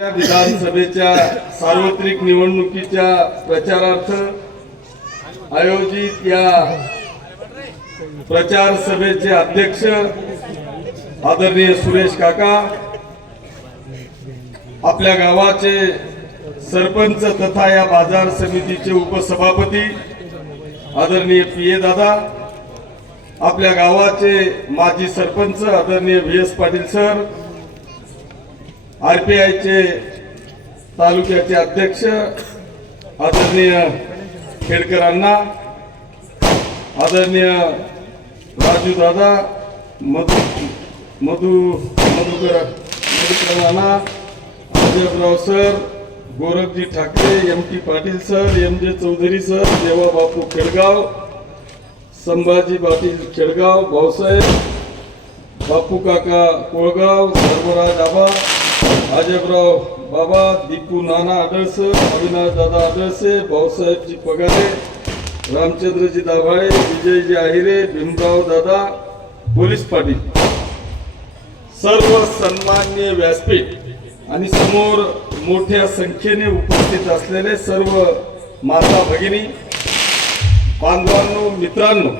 विधानसभेच्या सार्वत्रिक निवडणुकीच्या प्रचारार्थ आयोजित या प्रचार सभेचे अध्यक्ष आदरणीय सुरेश काका आपल्या गावाचे सरपंच तथा या बाजार समितीचे उपसभापती आदरणीय पी ए दादा आपल्या गावाचे माजी सरपंच आदरणीय व्ही एस पाटील सर आरपीआयचे तालुक्याचे अध्यक्ष आदरणीय खेडकरांना आदरणीय राजू दादा Madhu Madhu Madhukar मधुकरांना Ajayrao sir Gorakhji Thackeray M T Patil sir M J Chaudhari sir देवा बापू खेडगाव संभाजी पाटील खेडगाव भाऊसाहेब बापू काका कोळगाव धर्मराज आबा अजयराव बाबा दीपू नाना आदर्श अविनाश दादा आदर्श भाऊसाहेबजी पगारे रामचंद्रजी दाभाळे विजयजी आहिरे भीमराव दादा पोलीस पाटील. सर्व सन्मान्य व्यासपीठ आणि समोर मोठ्या संख्येने उपस्थित असलेले सर्व माता भगिनी बांधवांनो मित्रांनो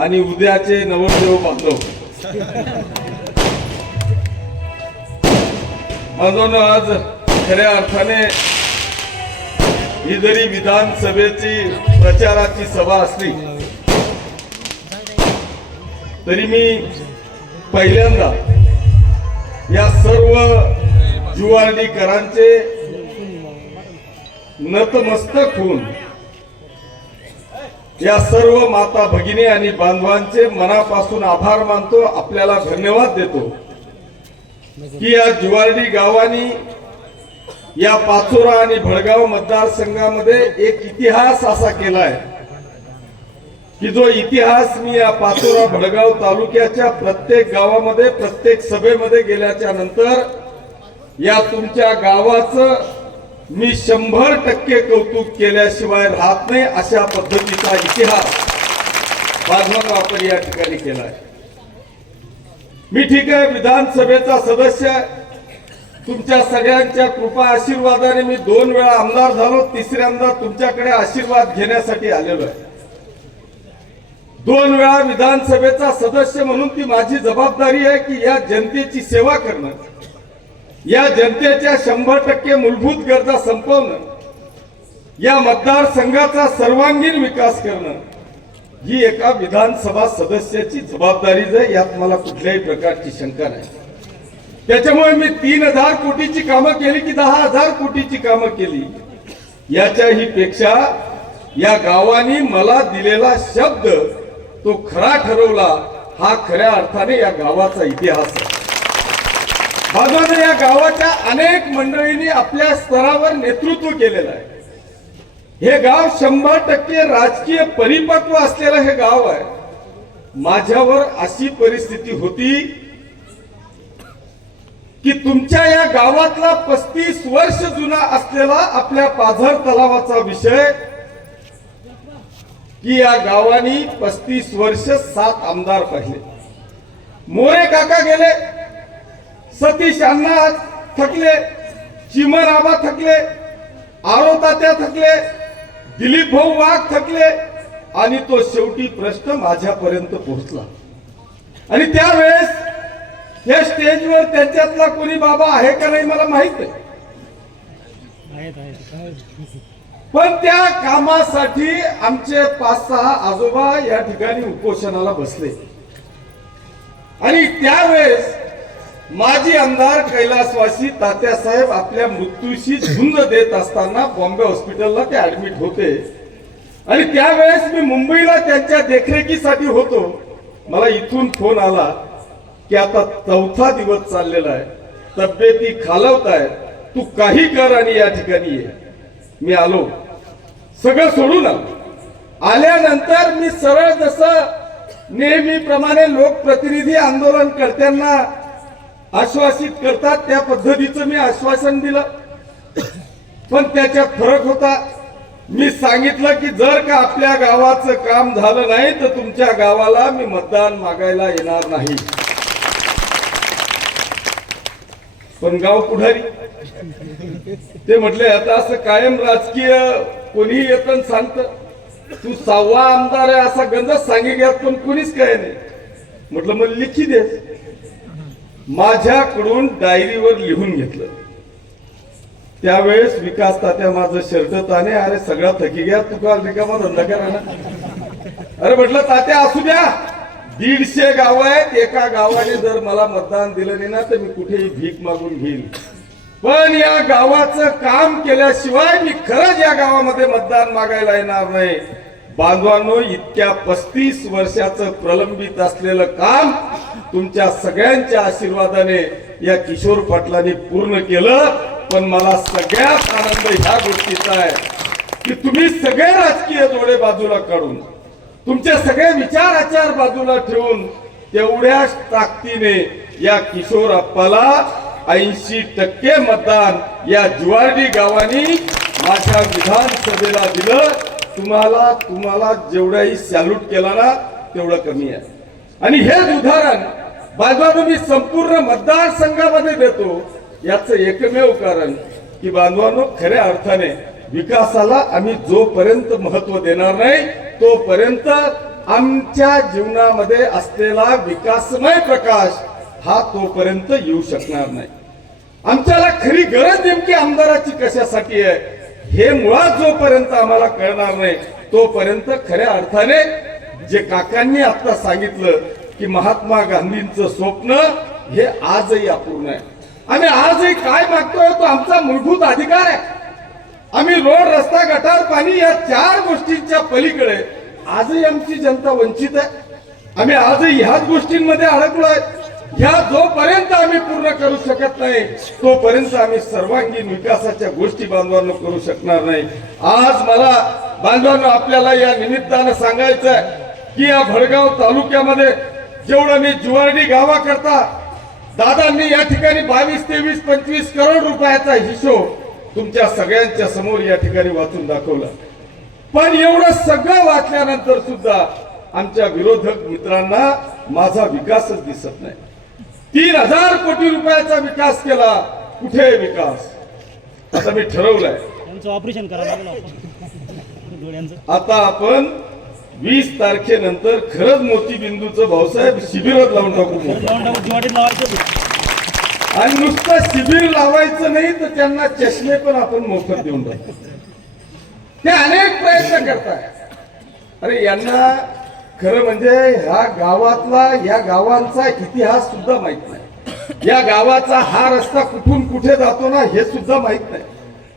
आणि उद्याचे नवदेव बांधव. म्हणून आज खऱ्या अर्थाने ही जरी विधानसभेची प्रचाराची सभा असली तरी मी पहिल्यांदा या सर्व जुवारडीकरांचे नतमस्तक होऊन या सर्व माता भगिनी आणि बांधवांचे मनापासून आभार मानतो आपल्याला धन्यवाद देतो. की या जुवारडी गावानी या पाचोरा आणि भडगाव मतदारसंघामध्ये एक इतिहास असा केलाय की जो इतिहास मी या पाचोरा भडगाव तालुक्याच्या प्रत्येक गावामध्ये प्रत्येक सभेमध्ये गेल्याच्यानंतर या तुमच्या गावाचं मी शंभर टक्के कौतुक केल्याशिवाय राहत नाही अशा पद्धतीचा इतिहास बांधवांना आपण या ठिकाणी केलाय. मी ठीक आहे विधानसभेचा सदस्य तुमच्या सगळ्यांच्या कृपा आशीर्वादाने मी दोन वेळा आमदार झालो तिसऱ्यांदा तुमच्याकडे आशीर्वाद घेण्यासाठी आलेलो आहे. दोन वेळा विधानसभेचा सदस्य म्हणून ती माझी जबाबदारी आहे की या जनतेची सेवा करणं. या जनतेच्या शंभर टक्के मूलभूत गरजा संपवणं. या मतदारसंघाचा सर्वांगीण विकास करणं. ही एका विधानसभा सदस्याची जबाबदारीच आहे यात मला कुठल्याही प्रकारची शंका नाही. त्याच्यामुळे मी तीन हजार कोटीची कामं केली की दहा हजार कोटीची कामं केली. याच्याही पेक्षा या गावाने मला दिलेला शब्द तो खरा ठरवला हा खऱ्या अर्थाने या गावाचा इतिहास आहे. बाजूने या गावाच्या अनेक मंडळींनी आपल्या स्तरावर नेतृत्व केलेलं आहे. हे गाव शंभर टक्के राजकीय परिपक्व असलेलं हे गाव आहे. माझ्यावर अशी परिस्थिती होती की तुमच्या या गावातला पस्तीस वर्ष जुना असलेला आपल्या पाझर तलावाचा विषय की या गावानी पस्तीस वर्ष सात आमदार पाहिले. मोरे काका गेले सतीश अण्णा थकले चिमन आबा थकले आरो तात्या थकले दिलीप भाऊ वाघ थकले आणि तो शेवटी प्रश्न माझ्यापर्यंत पोहोचला. आणि त्यावेळेस या स्टेजवर त्यांच्यातला कोणी बाबा आहे का नाही मला माहीत आहे. पण त्या कामासाठी आमचे पाच सहा आजोबा या ठिकाणी उपोषणाला बसले. आणि त्यावेळेस माजी आमदार कैलासवासी तात्यासाहेब आपल्या मृत्यूशी झुंज देत असताना बॉम्बे हॉस्पिटलला ते ऍडमिट होते. आणि त्यावेळेस मी मुंबईला त्यांच्या देखरेखीसाठी होतो. मला इथून फोन आला की आता चौथा दिवस चाललेला आहे. तब्येती खालवत आहे. तू काही कर आणि या ठिकाणी ये. मी आलो. सगळं सोडून आलो. आल्यानंतर मी सरळ जसं नेहमीप्रमाणे लोकप्रतिनिधी आंदोलनकर्त्यांना आश्वासित करतात. त्या पद्धतीचं मी आश्वासन दिलं. पण त्याच्यात फरक होता. मी सांगितलं की जर का आपल्या गावाचं काम झालं नाही तर तुमच्या गावाला मी मतदान मागायला येणार नाही. पण गाव पुढारी. ते म्हटले आता असं कायम राजकीय कोणीही येत सांगत. तू सहावा आमदार आहे असा गंजच सांगितल्यात पण कोणीच काय नाही. म्हटलं मग लिखी दे. माझ्याकडून डायरीवर लिहून घेतलं. त्यावेळेस विकास तात्या माझं शर्ट ताने अरे सगळा थकी घ्या तुका रिकामा धंदा करा ना. अरे म्हटलं तात्या असू द्या. दीडशे गाव आहेत एका गावाने जर मला मतदान दिलं नाही ना तर मी कुठेही भीक मागून घेईन. पण या गावाचं काम केल्याशिवाय मी खरंच या गावामध्ये मतदान मागायला येणार नाही. बांधवांनो इतक्या पस्तीस वर्षाचं प्रलंबित असलेलं काम तुमच्या सगळ्यांच्या आशीर्वादाने या किशोर पाटलांनी पूर्ण केलं. पण मला सगळ्यात आनंद ह्या गोष्टीचा आहे की तुम्ही सगळे राजकीय जोडे बाजूला काढून तुमचे सगळे विचार आचार बाजूला ठेवून तेवढ्याच ताकदीने या किशोर अप्पाला ऐंशी टक्के मतदान या जुवारडी गावानी माझ्या विधानसभेला दिलं. तुम्हाला तुम्हाला जेवढाही सॅल्यूट केला ना तेवढं कमी आहे. आणि हेच उदाहरण बांधवांनो मी संपूर्ण मतदारसंघामध्ये देतो. याचं एकमेव कारण की बांधवांनो खऱ्या अर्थाने विकासाला आम्ही जोपर्यंत महत्त्व देणार नाही तोपर्यंत आमच्या जीवनामध्ये असलेला विकासमय प्रकाश हा तोपर्यंत येऊ शकणार नाही. आमच्याला खरी गरज नेमकी आमदाराची कशासाठी आहे? हे मुळात जोपर्यंत आम्हाला कळणार नाही तोपर्यंत खऱ्या अर्थाने जे काकांनी आता सांगितलं की महात्मा गांधींचं स्वप्न हे आजही अपूर्ण आहे. आम्ही आजही काय मागतोय तो आमचा मूलभूत अधिकार आहे. आम्ही रोड रस्ता गटार पाणी या चार गोष्टींच्या पलीकडे आजही आमची जनता वंचित आहे. आम्ही आजही ह्याच गोष्टींमध्ये अडकलो आहे ह्या जोपर्यंत आम्ही पूर्ण करू शकत नाही तोपर्यंत आम्ही सर्वांगीण विकासाच्या गोष्टी बांधवांना करू शकणार नाही. आज मला बांधवांना आपल्याला या निमित्तानं सांगायचं आहे की या भडगाव तालुक्यामध्ये जेवढं मी जुवारडी गावाकरता दादांनी या ठिकाणी बावीस तेवीस पंचवीस करोड रुपयाचा हिशोब तुमच्या सगळ्यांच्या समोर या ठिकाणी वाचून दाखवला. पण एवढं सगळं वाचल्यानंतर सुद्धा आमच्या विरोधक मित्रांना माझा विकासच दिसत नाही. तीन हजार कोटी रुपयाचा विकास केला. कुठे विकास? आता मी ठरवलंय. ऑपरेशन डोळ्यांचं. आता आपण वीस तारखेनंतर खरंच मोतीबिंदूचं भाऊसाहेब शिबिरच लावून टाकू. आणि नुसतं शिबिर लावायचं नाही तर त्यांना चष्मे पण आपण मोफत देऊन टाकू. ते अनेक प्रयत्न करताय. अरे यांना खरं म्हणजे ह्या गावातला या गावांचा इतिहास सुद्धा माहीत नाही. या गावाचा हा रस्ता कुठून कुठे जातो ना हे सुद्धा माहीत नाही.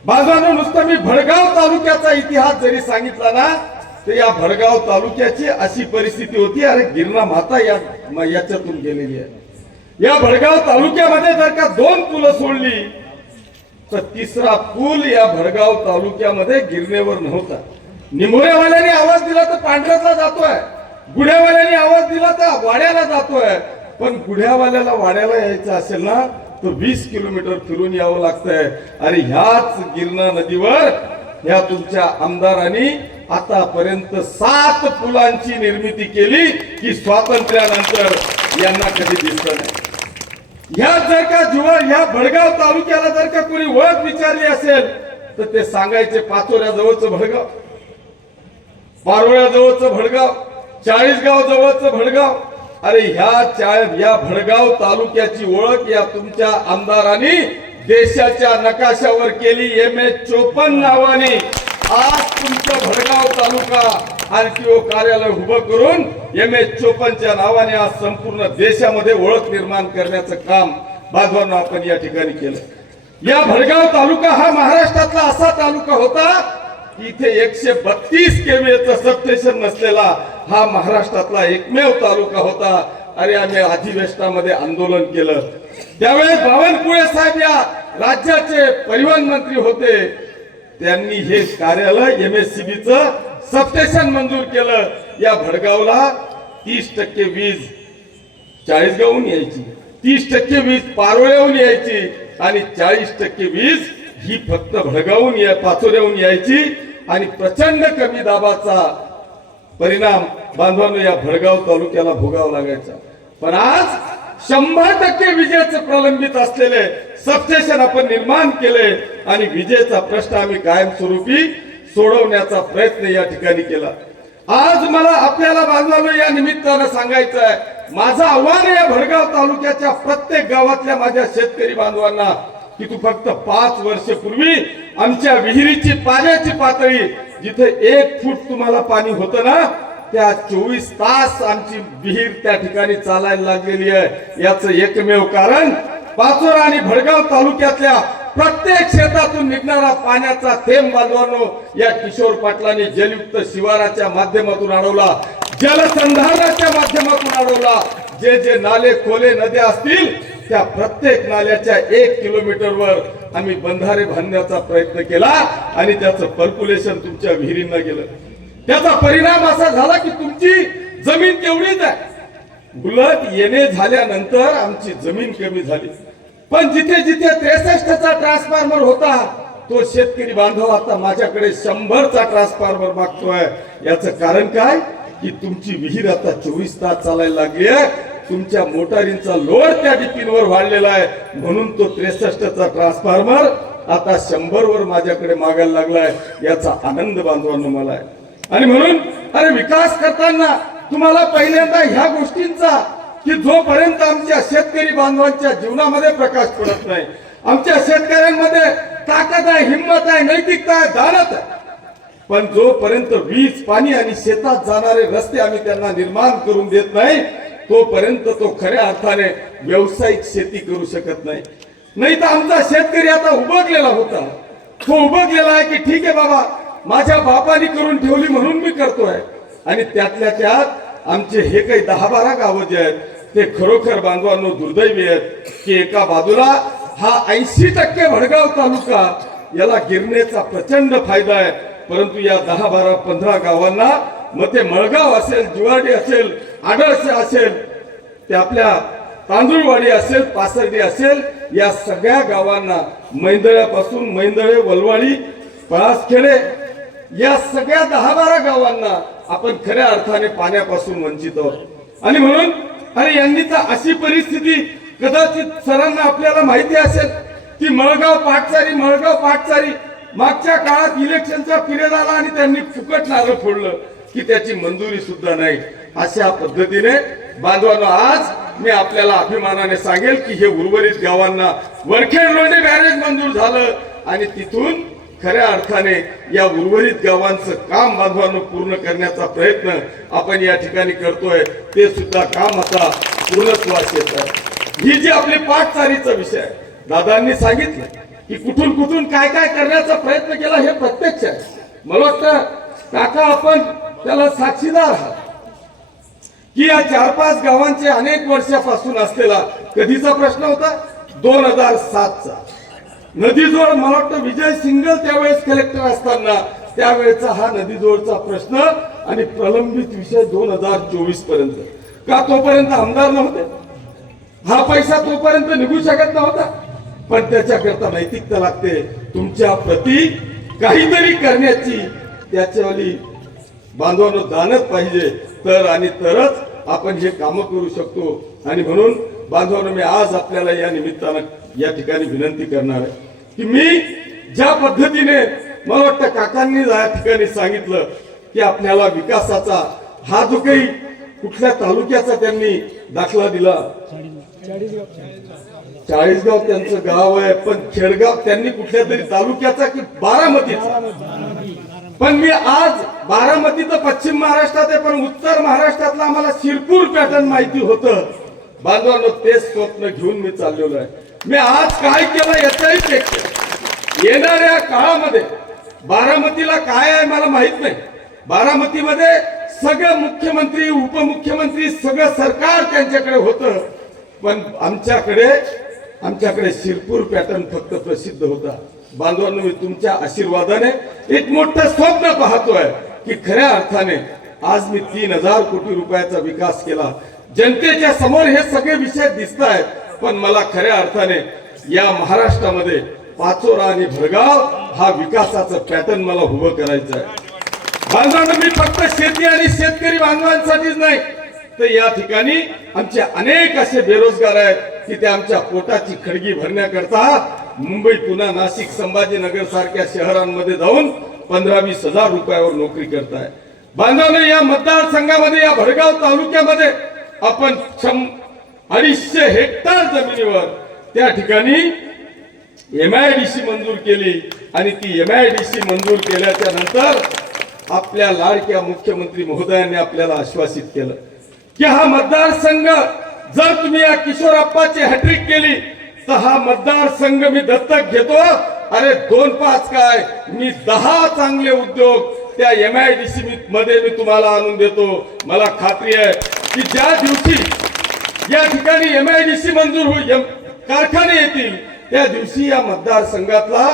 बाजानं नुसतं मी भडगाव तालुक्याचा इतिहास जरी सांगितला ना तर या भडगाव तालुक्याची अशी परिस्थिती होती अरे गिरणा माता या याच्यातून गेलेली आहे. या भडगाव तालुक्यामध्ये जर का दोन पुलं सोडली तर तिसरा पूल या भडगाव तालुक्यामध्ये गिरणेवर नव्हता. निमोऱ्यावाल्याने आवाज दिला तर पांढऱ्यातला जातोय. गुढ्यावाल्याने आवाज दिला तर वाड्याला जातोय. पण गुढ्यावाल्याला वाड्याला यायचं असेल ना तर वीस किलोमीटर फिरून यावं लागतंय. आणि ह्याच गिरणा नदीवर ह्या तुमच्या आमदारांनी आतापर्यंत सात पुलांची निर्मिती केली की स्वातंत्र्यानंतर यांना कधी दिसलं नाही. ह्या जर का जुवा ह्या भडगाव तालुक्याला जर का कोणी ओळख विचारली असेल तर ते सांगायचे पाचोऱ्याजवळचं भडगाव. पारोळ्याजवळचं भडगाव. चाळीसगाव जवळचं भडगाव. अरे ह्या या भडगाव तालुक्याची ओळख या तुमच्या आमदारांनी देशाच्या नकाशावर केली. एम एच चोपन्न नावाने. आज तुमचं भडगाव तालुका आरटीओ कार्यालय उभं करून एम एच चोपनच्या नावाने आज संपूर्ण देशामध्ये ओळख निर्माण करण्याचं काम बांधवांना आपण या ठिकाणी केलं. या भडगाव तालुका हा महाराष्ट्रातला असा तालुका होता इथे एकशे बत्तीस केवीचं सबस्टेशन नसलेला हा महाराष्ट्रातला एकमेव तालुका होता. अरे आम्ही अधिवेशनामध्ये आंदोलन केलं. त्यावेळेस बावनकुळे साहेब या राज्याचे परिवहन मंत्री होते. त्यांनी हे कार्यालय एम एस सबस्टेशन मंजूर केलं. या भडगावला तीस टक्के वीज चाळीसगावहून यायची तीस टक्के वीज पारोळ्याहून यायची आणि चाळीस टक्के वीज ही फक्त भडगावून या पाचोऱ्याहून यायची आणि प्रचंड कमी दाबाचा परिणाम बांधवांना या भडगाव तालुक्याला भोगावा लागायचा. पण आज शंभर टक्के विजेचं प्रलंबित असलेले सबस्टेशन आपण निर्माण केले आणि विजेचा प्रश्न आम्ही कायमस्वरूपी सोडवण्याचा प्रयत्न या ठिकाणी केला. आज मला आपल्याला बांधवांना या निमित्तानं सांगायचं आहे माझं आव्हान या भडगाव तालुक्याच्या प्रत्येक गावातल्या माझ्या शेतकरी बांधवांना की तू फक्त पाच वर्ष पूर्वी आमच्या विहिरीची पाण्याची पातळी जिथे एक फूट तुम्हाला पाणी होतं ना त्या चोवीस तास आमची विहीर त्या ठिकाणी चालायला लागलेली आहे. याचं एकमेव कारण पाचोरा आणि भडगाव तालुक्यातल्या प्रत्येक शेतातून निघणारा पाण्याचा थेंब बांधवांनो या किशोर पाटलांनी जलयुक्त शिवाराच्या माध्यमातून अडवला. जलसंधारणाच्या माध्यमातून अडवला. जे जे नाले खोले नद्या असतील त्या प्रत्येक नाल्याच्या एक किलोमीटरवर आम्ही बंधारे बांधण्याचा प्रयत्न केला आणि त्याचं पर्क्युलेशन तुमच्या विहिरींना गेलं. त्याचा परिणाम असा झाला की तुमची जमीन तेवढीच आहे. उलट येणे झाल्यानंतर आमची जमीन कमी झाली. पण जिथे जिथे त्रेसष्टचा ट्रान्सफॉर्मर होता तो शेतकरी बांधव आता माझ्याकडे शंभरचा ट्रान्सफॉर्मर मागतोय. याचं कारण काय? की तुमची विहीर आता चोवीस तास चालायला लागली आहे. तुमच्या मोटारींचा लोड त्या डिपींवर वाढलेला आहे. म्हणून तो त्रेसष्टचा ट्रान्सफॉर्मर आता शंभर वर माझ्याकडे मागायला लागलाय. याचा आनंद बांधवांनो मला आहे. आणि म्हणून अरे विकास करताना तुम्हाला पहिल्यांदा ह्या गोष्टींचा की जोपर्यंत आमच्या शेतकरी बांधवांच्या जीवनामध्ये प्रकाश पडत नाही आमच्या शेतकऱ्यांमध्ये ताकद आहे हिंमत आहे नैतिकता आहे दानत आहे. पण जोपर्यंत वीज पाणी आणि शेतात जाणारे रस्ते आम्ही त्यांना निर्माण करून देत नाही तोपर्यंत तो खऱ्या अर्थाने व्यावसायिक शेती करू शकत नाही. नाही तर आमचा शेतकरी आता उभकलेला होता. तो उबगलेला आहे की ठीक आहे बाबा माझ्या बापाने करून ठेवली म्हणून मी करतोय. आणि त्यातल्या त्यात आमचे हे काही दहा बारा गावं जे आहेत ते खरोखर बांधवांनो दुर्दैवी आहेत की एका बाजूला हा ऐंशी टक्के भडगाव तालुका याला गिरणेचा प्रचंड फायदा आहे. परंतु या दहा बारा पंधरा गावांना मग ते मळगाव असेल जुवाडी असेल आडळसे असेल ते आपल्या तांदूळवाडी असेल पासर्डी असेल या सगळ्या गावांना मैंदळ्यापासून मैंदळे वलवाडी पळासखेडे या सगळ्या दहा बारा गावांना आपण खऱ्या अर्थाने पाण्यापासून वंचित आहोत. आणि म्हणून अरे यांनी तर अशी परिस्थिती कदाचित सरांना आपल्याला माहिती असेल की मळगाव पाटचारी मळगाव पाटचारी मागच्या काळात इलेक्शनचा पिरियड आला आणि त्यांनी फुकट नारळ फोडलं. की त्याची मंजुरी सुद्धा नाही. अशा पद्धतीने बांधवांनो आज मी आपल्याला अभिमानाने सांगेल की हे उर्वरित गावांना वरखेड लोंढे बॅरेज मंजूर झालं आणि तिथून खऱ्या अर्थाने या उर्वरित गावांचं काम बांधवांनो पूर्ण करण्याचा प्रयत्न आपण या ठिकाणी करतोय. ते सुद्धा काम आता पूर्णत्वास येत आहे. ही जी आपली पाठचारीचा विषय आहे दादांनी सांगितलं की कुठून कुठून काय काय करण्याचा प्रयत्न केला हे प्रत्यक्ष आहे. मला वाटतं काका आपण त्याला साक्षीदार आहात की या चार पाच गावांचे अनेक वर्षापासून असलेला कधीचा प्रश्न होता? दोन हजार सातचा. नदीजोड मला वाटतं विजय सिंगल त्यावेळेस कलेक्टर असताना त्यावेळेचा हा नदीजोडचा प्रश्न आणि प्रलंबित विषय दोन हजार चोवीसपर्यंत का तोपर्यंत आमदार नव्हते? हा पैसा तोपर्यंत निघू शकत नव्हता. पण त्याच्याकरता नैतिकता लागते. तुमच्या प्रती काहीतरी करण्याची त्याच्यावाली बांधवांना जाणत पाहिजे. तर आणि तरच आपण हे काम करू शकतो. आणि म्हणून बांधवांना मी आज आपल्याला या निमित्तानं या ठिकाणी विनंती करणार आहे की मी ज्या पद्धतीने मला वाटतं काकांनी या ठिकाणी सांगितलं की आपल्याला विकासाचा हा जो काही कुठल्या तालुक्याचा त्यांनी दाखला दिला. चाळीसगाव त्यांचं गाव आहे पण खेडगाव त्यांनी कुठल्या तरी तालुक्याचा की बारामतीचा? पण मी आज बारामती तर पश्चिम महाराष्ट्रात आहे पण उत्तर महाराष्ट्रातलं आम्हाला शिरपूर पॅटर्न माहिती होतं. बांधवांनो तेच स्वप्न घेऊन मी चाललेलो आहे. मी आज काय केलं याचाही पेक्षा येणाऱ्या काळामध्ये बारामतीला काय आहे मला माहीत नाही. बारामतीमध्ये सगळं मुख्यमंत्री उपमुख्यमंत्री सगळं सरकार त्यांच्याकडे होतं. पण आमच्याकडे आमच्याकडे शिरपूर पॅटर्न फक्त प्रसिद्ध होता. बांधवांनो मी तुमच्या आशीर्वादाने एक मोठं स्वप्न पाहतोय की खऱ्या अर्थाने आज मी तीन हजार कोटी रुपयाचा विकास केला. जनतेच्या समोर हे सगळे विषय दिसत आहेत पण मला खऱ्या अर्थाने या महाराष्ट्रामध्ये पाचोरा आणि भरगाव हा विकासाचं पॅटर्न मला उभं करायचं आहे बांधवांनो मी फक्त शेती आणि शेतकरी बांधवांसाठीच नाही तर या ठिकाणी आमचे अनेक असे बेरोजगार आहेत की ते आमच्या पोटाची खडगी भरण्याकरता मुंबई पुन्हा नाशिक संभाजीनगर सारख्या शहरांमध्ये जाऊन पंधरा वीस हजार रुपयावर नोकरी करताय. बांधवने या मतदारसंघामध्ये या भडगाव तालुक्यामध्ये आपण अडीचशे हेक्टर जमिनीवर त्या ठिकाणी एम आय डी सी मंजूर केली आणि ती एम आय डी सी मंजूर केल्याच्यानंतर आपल्या लाडक्या मुख्यमंत्री महोदयांनी आपल्याला आश्वासित केलं की हा मतदारसंघ जर तुम्ही या किशोरप्पाची हॅट्रिक केली तर हा मतदारसंघ मी दत्तक घेतो. अरे दोन पाच काय? मी दहा चांगले उद्योग त्या एम आय डी सी मध्ये मी तुम्हाला आणून देतो. मला खात्री आहे की ज्या दिवशी या ठिकाणी एम आय डी सी मंजूर होईल कारखाने येतील त्या दिवशी या मतदारसंघातला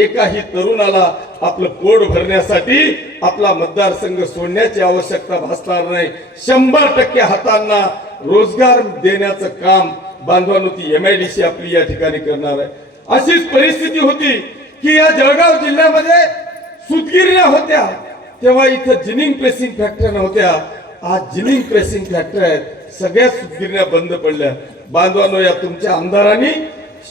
एकाही तरुणाला आपलं पोट भरण्यासाठी आपला मतदारसंघ सोडण्याची आवश्यकता भासणार नाही. शंभर टक्के हातांना रोजगार देण्याचं काम बांधवांनो ती एमआयडीसी आपली या ठिकाणी करणार आहे. अशीच परिस्थिती होती की या जळगाव जिल्ह्यामध्ये सुतगिरण्या होत्या. तेव्हा इथं जिनिंग प्रेसिंग फॅक्टऱ्या नव्हत्या. आज जिनिंग प्रेसिंग फॅक्टऱ्या आहेत. सगळ्या सुतगिरण्या बंद पडल्या. बांधवांनो या तुमच्या आमदारांनी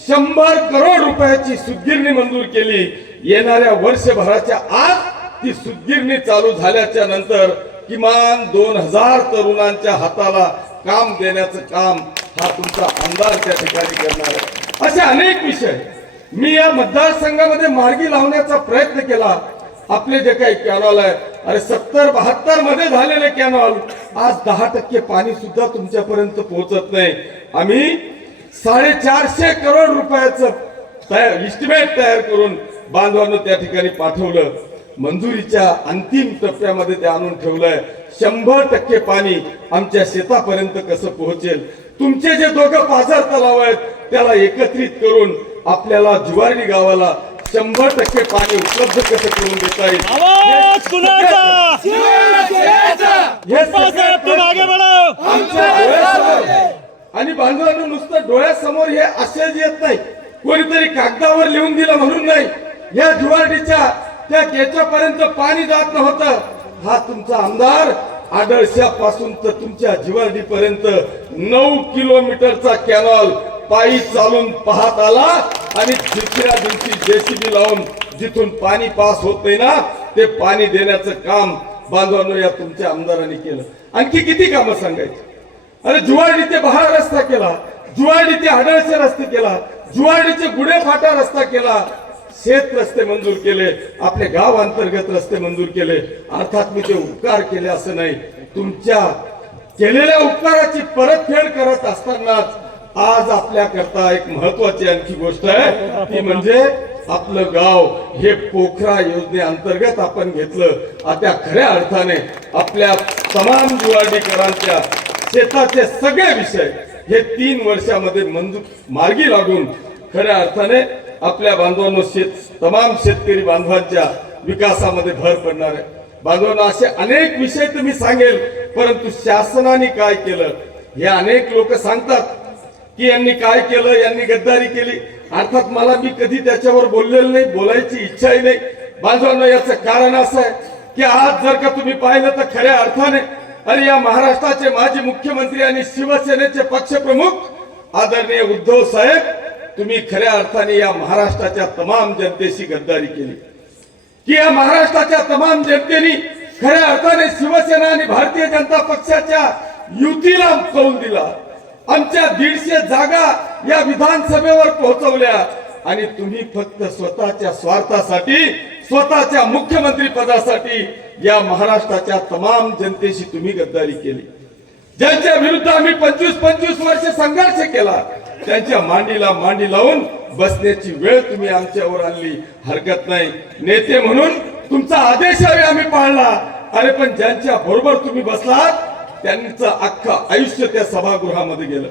शंभर करोड रुपयाची सुतगिरणी मंजूर केली. येणाऱ्या वर्षभराच्या आत ती सुतगिरणी चालू झाल्याच्यानंतर किमान दोन हजार तरुणांच्या हाताला काम देण्याचं काम हा तुमचा आमदार त्या ठिकाणी करणार आहे. असे अनेक विषय. मी या मतदारसंघामध्ये मार्गी लावण्याचा प्रयत्न केला. आपले जे काही कॅनॉल आहे अरे सत्तर बहात्तरमध्ये झालेले कॅनॉल आज दहा टक्के पाणी सुद्धा तुमच्यापर्यंत पोहोचत नाही. आम्ही साडेचारशे करोड रुपयाचं तयार इस्टिमेट तयार करून बांधवांना त्या ठिकाणी पाठवलं. मंजुरीच्या अंतिम टप्प्यामध्ये ते आणून ठेवलंय. शंभर टक्के पाणी आमच्या शेतापर्यंत कसं पोहोचेल? तुमचे जे दोघं पाझर तलाव आहेत त्याला एकत्रित करून आपल्याला जुवारी गावाला शंभर टक्के पाणी उपलब्ध कसं करून देता येईल? आणि बांधवांना नुसतं डोळ्यासमोर हे असेच येत नाही. कोणीतरी कागदावर लिहून दिलं म्हणून नाही. या जुवारडीच्या त्या गेच्यापर्यंत पाणी जात नव्हतं. हा तुमचा आमदार आदर्शापासून तर तुमच्या जिवारडी पर्यंत नऊ किलोमीटरचा कॅनॉल पायी चालून पाहत आला आणि दुसऱ्या दिवशी जेसीबी लावून जिथून पाणी पास होत नाही ना ते पाणी देण्याचं काम बांधवांनो या तुमच्या आमदारांनी केलं. आणखी किती कामं सांगायची? अरे जुवाडी ते बहार रस्ता केला जुवाडी ते आडळचे रस्ते केला जुवाडीचे गुढे फाटा रस्ता केला शेत रस्ते मंजूर केले आपले गाव अंतर्गत रस्ते मंजूर केले. अर्थात मी ते उपकार केले असं नाही. तुमच्या केलेल्या उपकाराची परतफेड करत असतानाच आज आपल्याकरता एक महत्वाची आणखी गोष्ट आहे. ती म्हणजे आपलं गाव हे पोखरा योजनेअंतर्गत आपण घेतलं. आता खऱ्या अर्थाने आपल्या तमाम जुवाडीकरांच्या शेताचे सगळे विषय हे तीन वर्षामध्ये मंजूर मार्गी लागून खऱ्या अर्थाने आपल्या बांधवांनो शेत तमाम शेतकरी बांधवांच्या विकासामध्ये भर पडणार आहे. बांधवांना असे अनेक विषय तुम्ही सांगेल परंतु शासनाने काय केलं? हे अनेक लोक सांगतात की यांनी काय केलं यांनी गद्दारी केली. अर्थात मला मी कधी त्याच्यावर बोललेलं नाही बोलायची इच्छाही नाही. बांधवांनो याचं कारण असं आहे की आज जर का तुम्ही पाहिलं तर खऱ्या अर्थाने अरे या महाराष्ट्राचे माजी मुख्यमंत्री आणि शिवसेनेचे पक्षप्रमुख आदरणीय उद्धव साहेब तुम्ही खऱ्या अर्थाने या महाराष्ट्राच्या तमाम जनतेशी गद्दारी केली. की या महाराष्ट्राच्या तमाम जनतेने खऱ्या अर्थाने शिवसेना आणि भारतीय जनता पक्षाच्या युतीला कौल दिला. आमच्या दीडशे जागा या विधानसभेवर पोहोचवल्या. आणि तुम्ही फक्त स्वतःच्या स्वार्थासाठी स्वतःच्या मुख्यमंत्री पदासाठी या महाराष्ट्राच्या तमाम जनतेशी तुम्ही गद्दारी केली. ज्यांच्या विरुद्ध आम्ही पंचवीस पंचवीस वर्ष संघर्ष केला त्यांच्या मांडीला मांडी लावून बसण्याची वेळ तुम्ही आमच्यावर आणली. हरकत नाही. नेते म्हणून तुमचा आदेशाही आम्ही पाळला. अरे पण ज्यांच्या बरोबर तुम्ही बसलात त्यांचं अख्खं आयुष्य त्या सभागृहामध्ये गेलं.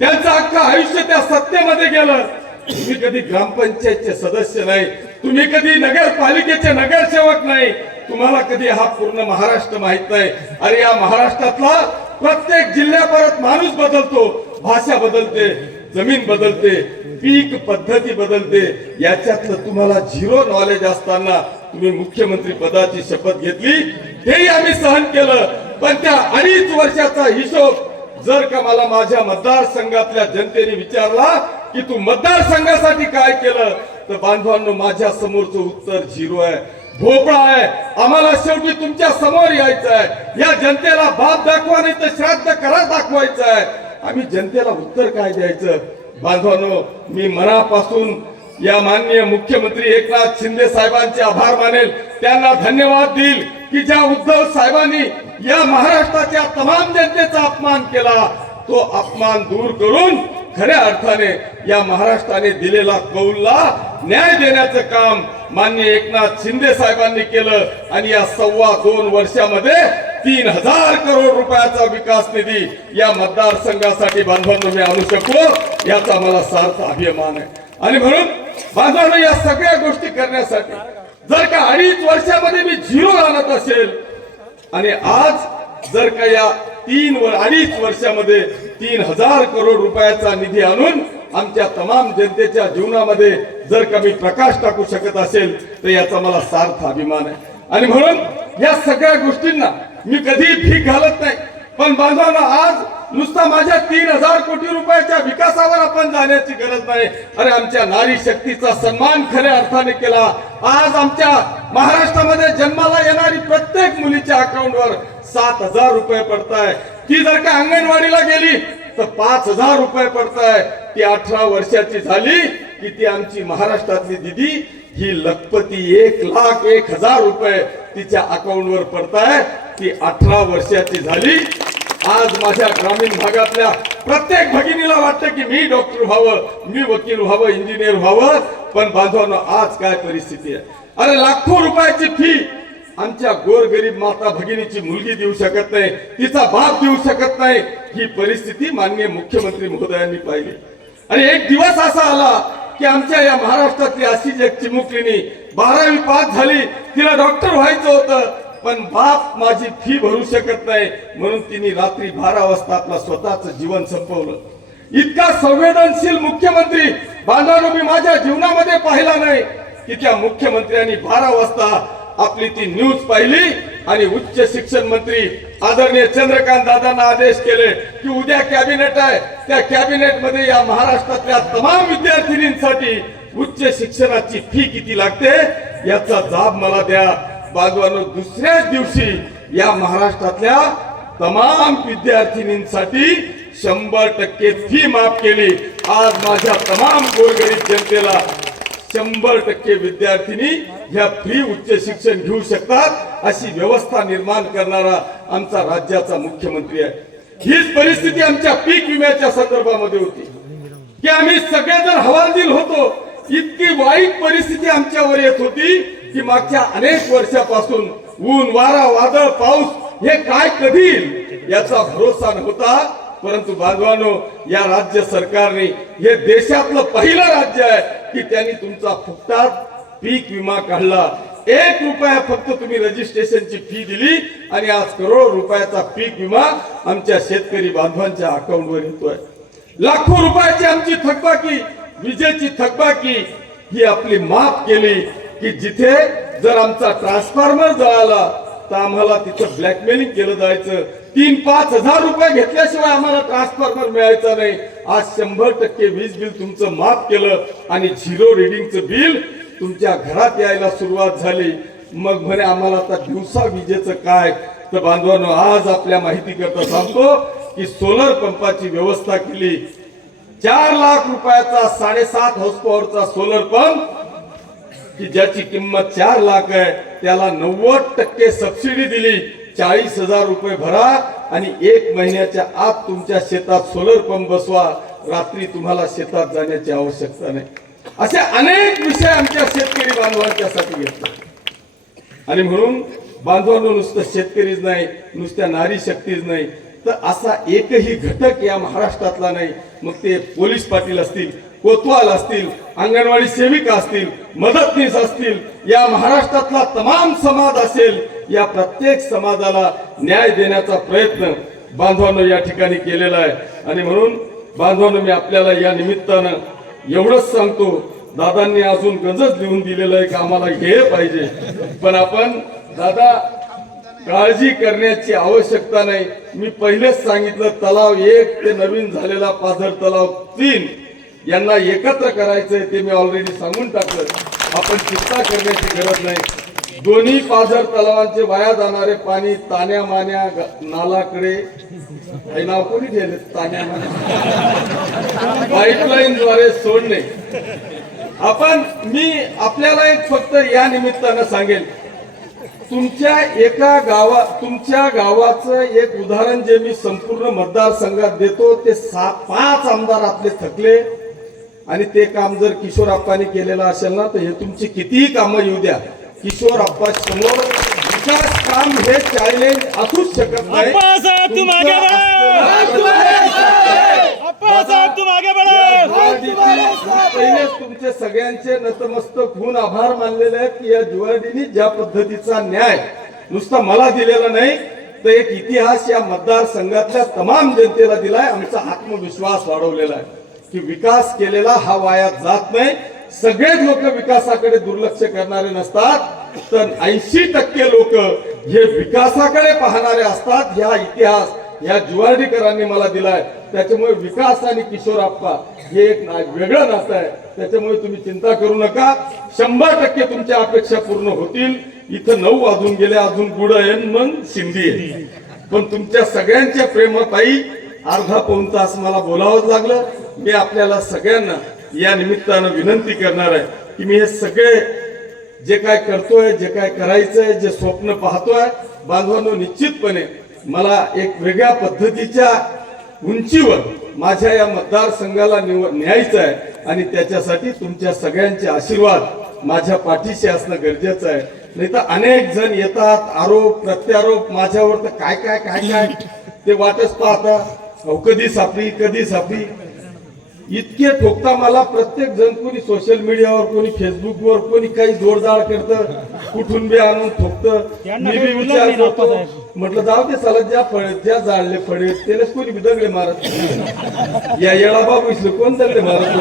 त्यांचं अख्खं आयुष्य त्या सत्तेमध्ये गेलं. तुम्ही कधी ग्रामपंचायतचे सदस्य नाही. तुम्ही कधी नगरपालिकेचे नगरसेवक नाही. तुम्हाला कधी हा पूर्ण महाराष्ट्र माहीत नाही. अरे या महाराष्ट्रातला प्रत्येक जिल्ह्या परत माणूस बदलतो. भाषा बदलते. जमीन बदलते पीक पद्धती बदलते याच्यातलं तुम्हाला झिरो नॉलेज असताना तुम्ही मुख्यमंत्री पदाची शपथ घेतली तेही आम्ही सहन केलं. पण त्या अडीच वर्षाचा हिशोब जर का मला माझ्या मतदारसंघातल्या जनतेने विचारला की तू मतदारसंघासाठी काय केलं तर बांधवांनो माझ्या समोरचं उत्तर झिरो आहे. भोपळा आहे. आम्हाला शेवटी तुमच्यासमोर यायचं आहे. या जनतेला बाप दाखवा नाही तर श्राद्ध करा दाखवायचं आहे. आम्ही जनतेला उत्तर काय द्यायचं? बांधवांनो मी मनापासून या माननीय मुख्यमंत्री एकनाथ शिंदे साहेबांचे आभार मानेल. त्यांना धन्यवाद देईल की ज्या उद्धव साहेबांनी या महाराष्ट्राच्या तमाम जनतेचा अपमान केला तो अपमान दूर करून खऱ्या अर्थाने या महाराष्ट्राने दिलेला कौलला न्याय देण्याचं काम मान्य एकनाथ शिंदे साहेबांनी केलं. आणि या सव्वा दोन वर्षामध्ये तीन हजार करोड रुपयाचा विकास निधी या मतदारसंघासाठी बांधवांनो मी आणू शकतो. याचा मला सार्थ अभिमान आहे. आणि म्हणून बांधवांनो या सगळ्या गोष्टी करण्यासाठी जर का अडीच वर्षामध्ये मी झिरो आणत असेल आणि आज जर का या तीन वर अडीच वर्षामध्ये तीन हजार करोड रुपयाचा निधी आणून आमच्या तमाम जनतेच्या जीवनामध्ये जर का मी प्रकाश टाकू शकत असेल तर याचा मला सार्थ अभिमान आहे. आणि म्हणून या सगळ्या गोष्टींना मी कधी भीक घालत नाही. पण बांधवांना आज नुसता माझ्या तीन हजार कोटी रुपयाच्या विकासावर आपण जाण्याची गरज नाही. अरे आमच्या नारी शक्तीचा सन्मान खऱ्या अर्थाने केला. आज आमच्या महाराष्ट्रामध्ये जन्माला येणारी प्रत्येक मुलीच्या अकाउंटवर सात हजार रुपये पडताय. ती जर का अंगणवाडीला गेली तर पाच हजार रुपये पडताय. ती अठरा वर्षाची झाली की ती आमची महाराष्ट्रातली दिदी ही लखपती एक लाख एक हजार रुपये तिच्या अकाउंटवर पडताय. ती अठरा वर्षाची झाली. आज माझ्या ग्रामीण भागातल्या प्रत्येक भगिनीला वाटतं की मी डॉक्टर व्हावं मी वकील व्हावं इंजिनियर व्हावं पण बांधवांनो आज काय परिस्थिती आहे? अरे लाखो रुपयाची फी आमच्या गोरगरीब माता भगिनीची मुलगी देऊ शकत नाही तिचा बाप देऊ शकत नाही. ही परिस्थिती माननीय मुख्यमंत्री महोदयांनी पाहिली. आणि एक दिवस असा आला की आमच्या या महाराष्ट्रातली अशी एक चिमुकलीनी बारावी पास झाली तिला डॉक्टर व्हायचं होतं. पण बाप माझी फी भरू शकत नाही. म्हणून तिने रात्री बारा वाजता आपला स्वतःच जीवन संपवलं. इतका संवेदनशील मुख्यमंत्री बांधानो मी माझ्या जीवनामध्ये पाहिला नाही की त्या मुख्यमंत्र्यांनी बारा वाजता आपली ती न्यूज पाहिली आणि उच्च शिक्षण मंत्री आदरणीय चंद्रकांत दादांना आदेश केले की उद्या कॅबिनेट आहे. त्या कॅबिनेटमध्ये या महाराष्ट्रातल्या तमाम विद्यार्थिनींसाठी उच्च शिक्षणाची फी किती लागते? याचा जाब मला द्या. बाजवानं दुसऱ्याच दिवशी या महाराष्ट्रातल्या तमाम विद्यार्थिनींसाठी शंभर टक्के फी माफ केली. आज माझ्या तमाम गोरगरीब जनतेला शंभर टक्के विद्यार्थिनी ह्या फ्री उच्च शिक्षण घेऊ शकतात अशी व्यवस्था निर्माण करणारा आमचा राज्याचा मुख्यमंत्री आहे. हीच परिस्थिती आमच्या पीक विम्याच्या संदर्भामध्ये होती. की आम्ही सगळेजण हवालदिल होतो. इतकी वाईट परिस्थिती आमच्यावर येत होती. की मागच्या अनेक वर्षापासून ऊन वारा वादळ पाऊस हे काय कधी याचा भरोसा नव्हता. परंतु बांधवानो या राज्य सरकारने हे देशातलं पहिलं राज्य आहे की त्यांनी तुमचा फुकटात पीक विमा काढला. एक रुपया फक्त तुम्ही रजिस्ट्रेशनची फी दिली आणि आज करोड रुपयाचा पीक विमा आमच्या शेतकरी बांधवांच्या अकाउंटवर येतोय. लाखो रुपयाची आमची थकबाकी विजेची थकबाकी ही आपली माफ केली. की जिथे जर आमचा ट्रान्सफॉर्मर जळाला तर आम्हाला तिथं ब्लॅकमेलिंग केलं जायचं. तीन पाच हजार रुपये घेतल्याशिवाय आम्हाला ट्रान्सफॉर्मर मिळायचा नाही. आज शंभर टक्के वीज बिल तुमचं माफ केलं आणि झिरो रिडिंगचं बिल तुमच्या घरात यायला सुरुवात झाली. मग म्हणे आम्हाला आता दिवसा विजेचं काय? तर बांधवांनो आज आपल्या माहिती करता सांगतो की सोलर पंपाची व्यवस्था केली. चार लाख रुपयाचा साडेसात हॉर्स पॉवरचा सोलर पंप की ज्याची किंमत चार लाख आहे त्याला नव्वद टक्के सबसिडी दिली. चाळीस हजार रुपये भरा आणि एक महिन्याच्या आत तुमच्या शेतात सोलर पंप बसवा. रात्री तुम्हाला शेतात जाण्याची आवश्यकता नाही. असे अनेक विषय आमच्या शेतकरी बांधवांच्यासाठी घेतले आणि म्हणून बांधवांनो नुसतं शेतकरीच नाही नुसत्या नारी शक्तीच नाही. तर असा एकही घटक या महाराष्ट्रातला नाही. मग ते पोलीस पाटील असतील कोतवाल असतील अंगणवाडी सेविका असतील मदतनीस असतील या महाराष्ट्रातला तमाम समाज असेल या प्रत्येक समाजाला न्याय देण्याचा प्रयत्न बांधवांनो या ठिकाणी केलेला आहे. आणि म्हणून बांधवांनो मी आपल्याला या निमित्तानं एवढंच सांगतो दादांनी अजून गजच लिहून दिलेलं आहे की आम्हाला घे पाहिजे. पण आपण दादा काळजी करण्याची आवश्यकता नाही. मी पहिलेच सांगितलं तलाव एक ते नवीन झालेला पाझर तलाव तीन. यांना एकत्र करायचंय ते मी ऑलरेडी सांगून टाकलं आपण चिंता करण्याची गरज नाही. दोन्ही पाझर तलावांचे वाया जाणारे पाणी तान्या मान्या नालाकडे नाव कोणी गेले तान्या मान्या पाईपलाईन द्वारे सोडणे. आपण मी आपल्याला एक फक्त या निमित्तानं सांगेल तुमच्या एका गावा तुमच्या गावाचं एक उदाहरण जे मी संपूर्ण मतदारसंघात देतो ते सात पाच आमदार आपले थकले. आणि ते काम जर किशोर आप्पाने केलेलं असेल ना तर हे तुमची कितीही कामं येऊ द्या. किशोर आप्पा समोर विकास काम हे चॅलेंज असूच शकत नाही. तुमचं पहिलेच सगळ्यांचे नतमस्तक होऊन आभार मानलेले आहेत की या जुवारडीनी ज्या पद्धतीचा न्याय नुसता मला दिलेला नाही तर एक इतिहास या मतदारसंघातल्या तमाम जनतेला दिलाय. आमचा आत्मविश्वास वाढवलेला आहे. की विकास केलेला हा वाया जात नाही. सगळेच लोक विकासाकडे दुर्लक्ष करणारे नसतात. तर ऐंशी टक्के लोक हे विकासाकडे पाहणारे असतात. ह्या इतिहास या जुवारडीकरांनी मला दिलाय. त्याच्यामुळे विकास आणि किशोर आप्पा हे एक वेगळं नातं आहे. त्याच्यामुळे तुम्ही चिंता करू नका. शंभर टक्के तुमच्या अपेक्षा पूर्ण होतील. इथं नऊ वाजून गेले अजून गुड येईन मग शिंदी आहे. पण तुमच्या सगळ्यांच्या प्रेमताई अर्धा पाऊन तास मला बोलावंच लागलं. मी आपल्याला सगळ्यांना या निमित्तानं विनंती करणार आहे की मी हे सगळे जे काय करतोय जे काय करायचंय जे स्वप्न पाहतोय बांधवांनो निश्चितपणे मला एक वेगळ्या पद्धतीच्या उंचीवर माझ्या या मतदारसंघाला निव- न्यायचं आहे आणि त्याच्यासाठी तुमच्या सगळ्यांचे आशीर्वाद माझ्या पाठीशी असणं गरजेचं आहे. नाही तर अनेक जण येतात आरोप प्रत्यारोप माझ्यावर तर काय काय काय काय? ते वाटच पाहता कधी सापडी कधी सापडी इतके ठोकता मला प्रत्येक जण कोणी सोशल मीडियावर कोणी फेसबुकवर कोणी काही जोडजाड करतं कुठून बी आणून ठोकतं मी बी विचार करतो. म्हटलं जाऊ दे साला ज्या फळे ज्या जाळले फळे त्यालाच कोणी बी दगडे मारत या येळा बाबू इसले कोण दगडे मारत.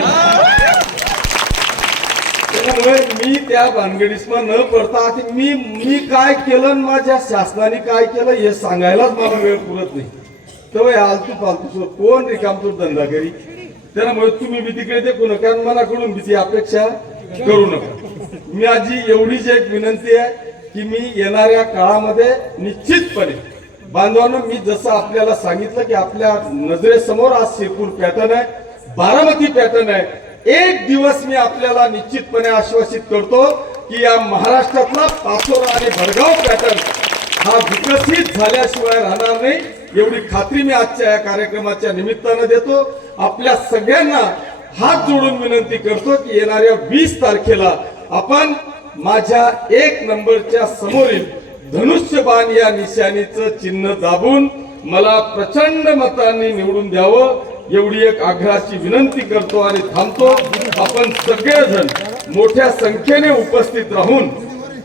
त्यामुळे मी त्या भानगडीसमा न पडता मी मी काय केलं माझ्या शासनाने काय केलं हे सांगायलाच मला वेळ पुरत नाही तेव्हा आलतू फालतू कोण रिकामतो धंदा करी त्यामुळे तुम्ही बी तिकडे देखू नका मनाकडून भीती अपेक्षा करू नका. मी आजी एवढीच एक विनंती आहे की मी येणाऱ्या काळामध्ये निश्चितपणे बांधवांना मी जसं आपल्याला सांगितलं की आपल्या नजरेसमोर आज शिरपूर पॅटर्न आहे बारामती पॅटर्न आहे. एक दिवस मी आपल्याला निश्चितपणे आश्वासित करतो की या महाराष्ट्रातला पाचोरा आणि भडगाव पॅटर्न हा विकसित झाल्याशिवाय राहणार नाही. एवढी खात्री मी आजच्या या कार्यक्रमाच्या निमित्तानं देतो. आपल्या सगळ्यांना हात जोडून विनंती करतो की येणाऱ्या वीस तारखेला आपण माझ्या एक नंबरच्या समोरील धनुष्यबाण या निशाणीचं चिन्ह दाबून मला प्रचंड मतांनी निवडून द्यावं एवढी एक आग्रहाची विनंती करतो आणि थांबतो. आपण सगळेजण मोठ्या संख्येने उपस्थित राहून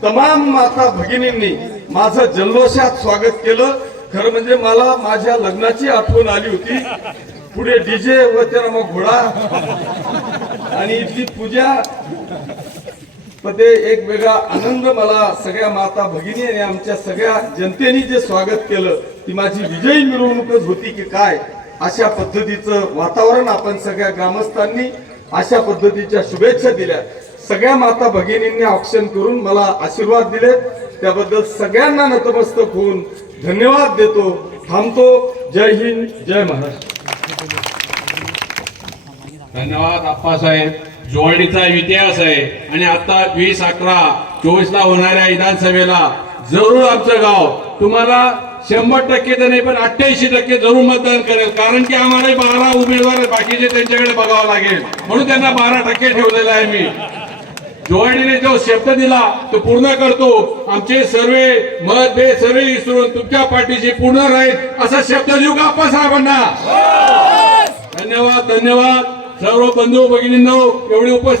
तमाम माता भगिनींनी माझं जल्लोषात स्वागत केलं. खरं म्हणजे मला माझ्या लग्नाची आठवण आली होती. पुढे डीजे व त्याला मग घोडा. आणि इथली पूजा. पण ते एक वेगळा आनंद मला सगळ्या माता भगिनी आणि आमच्या सगळ्या जनतेने जे स्वागत केलं ती माझी विजयी मिरवणूकच होती की काय? अशा पद्धतीचं वातावरण आपण सगळ्या ग्रामस्थांनी अशा पद्धतीच्या शुभेच्छा दिल्या. सगळ्या माता भगिनींनी ऑप्शन करून मला आशीर्वाद दिले त्याबद्दल सगळ्यांना नतमस्तक होऊन धन्यवाद देतो. थांबतो. जय हिंद जय महाराष्ट्र. धन्यवाद आप्पासाहेब जोडणीचा इतिहास आहे. आणि आता वीस अकरा चोवीस ला होणाऱ्या विधानसभेला जरूर आमचं गाव. तुम्हाला शंभर टक्के तर नाही पण अठ्ठ्याऐंशी टक्के जरूर मतदान करेल. कारण की आम्हाला बारा उमेदवार बाकीचे त्यांच्याकडे बघावं लागेल. म्हणून त्यांना बारा टक्के ठेवलेलं आहे मी. जोडणीने जो शब्द दिला तो पूर्ण करतो. आमचे सर्व मतभेद सर्व विसरून तुमच्या पाठीशी पूर्ण राहील असा शब्द देऊ का आप्पा साहेबांना? धन्यवाद धन्यवाद. सर्व बंधू भगिनींनो एवढी उपस्थित